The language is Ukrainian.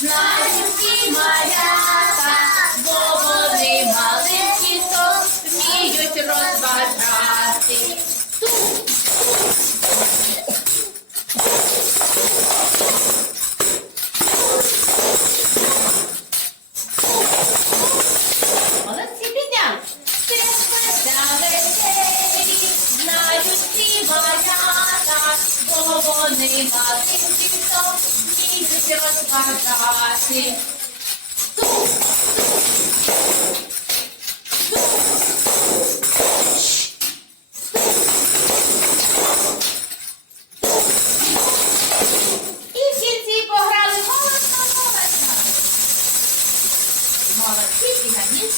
Знаю всі малята, бо вони маленькі, то вміють розважати. Тут. Молодці підняли. Знаю всі малята, бо вони маленькі вас пам'ятати. Тух, тух, І всі пограли молодно, молодно. Молодці і на ніч.